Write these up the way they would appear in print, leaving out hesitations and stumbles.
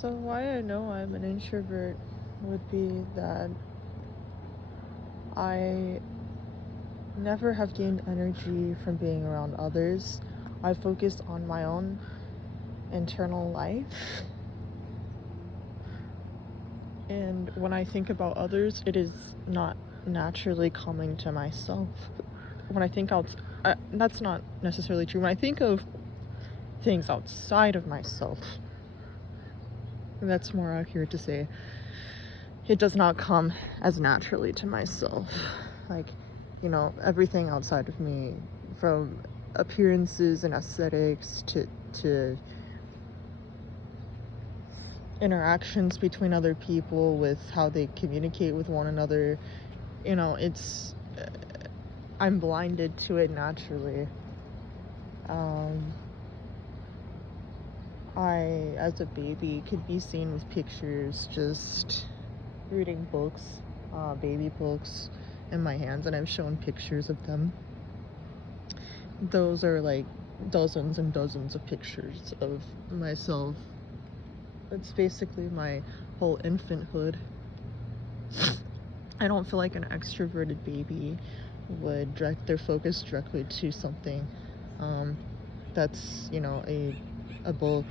So why I know I'm an introvert would be that I never have gained energy from being around others. I focus on my own internal life. And when I think about others, it is not naturally coming to myself. When I think that's not necessarily true. When I think of things outside of myself, that's more accurate to say, it does not come as naturally to myself. Like, everything outside of me, from appearances and aesthetics to interactions between other people, with how they communicate with one another, it's I'm blinded to it naturally. I, as a baby, could be seen with pictures, just reading books, baby books, in my hands, and I've shown pictures of them. Those are like dozens and dozens of pictures of myself. It's basically my whole infanthood. I don't feel like an extroverted baby would direct their focus directly to something that's, a book.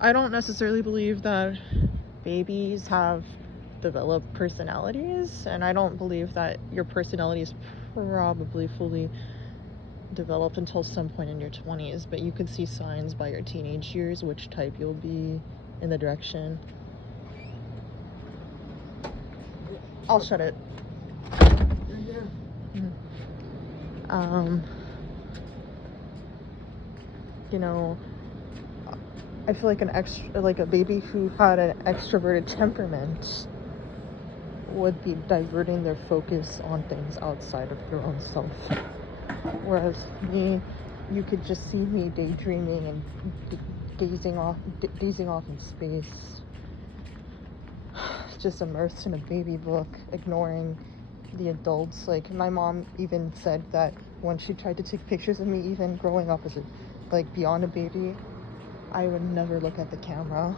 I don't necessarily believe that babies have developed personalities, and I don't believe that your personality is probably fully developed until some point in your 20s, but you could see signs by your teenage years which type you'll be, in the direction. I'll shut it. I feel like a baby who had an extroverted temperament would be diverting their focus on things outside of their own self. Whereas me, you could just see me daydreaming and gazing off in space, just immersed in a baby book, ignoring the adults. Like, my mom even said that when she tried to take pictures of me, even growing up as beyond a baby, I would never look at the camera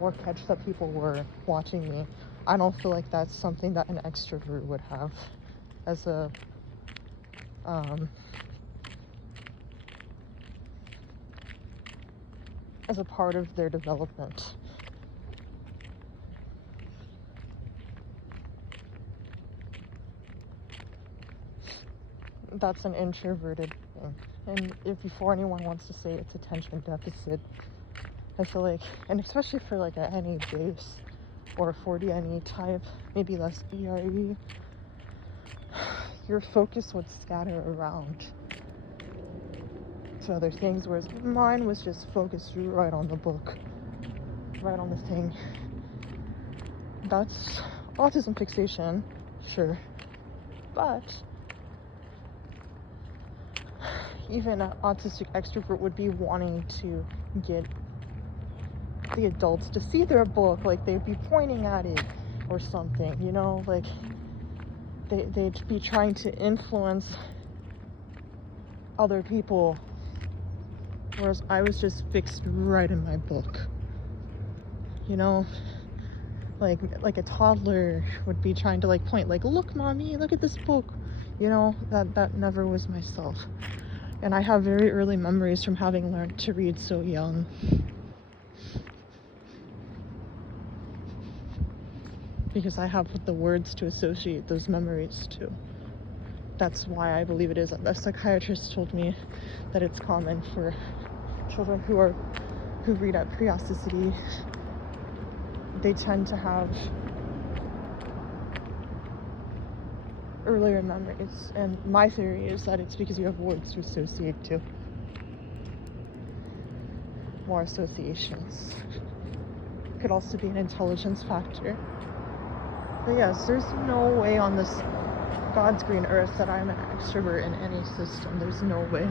or catch that people were watching me. I don't feel like that's something that an extrovert would have as a part of their development. That's an introverted thing. And if before anyone wants to say it's attention deficit, I feel like, and especially for like a NA base or a 40 NE type, maybe less ERE, your focus would scatter around to other things, whereas mine was just focused right on the book, right on the thing. That's autism fixation, sure, but even an autistic extrovert would be wanting to get the adults to see their book, like they'd be pointing at it or something, like they'd be trying to influence other people, whereas I was just fixed right in my book, like a toddler would be trying to point, look mommy, look at this book, that never was myself. And I have very early memories from having learned to read so young. Because I have the words to associate those memories to. That's why I believe it is. A psychiatrist told me that it's common for children who read at periodicity. They tend to have earlier memories, and my theory is that it's because you have words to associate to. More associations. Could also be an intelligence factor. But yes, there's no way on this God's green earth that I'm an extrovert in any system. There's no way.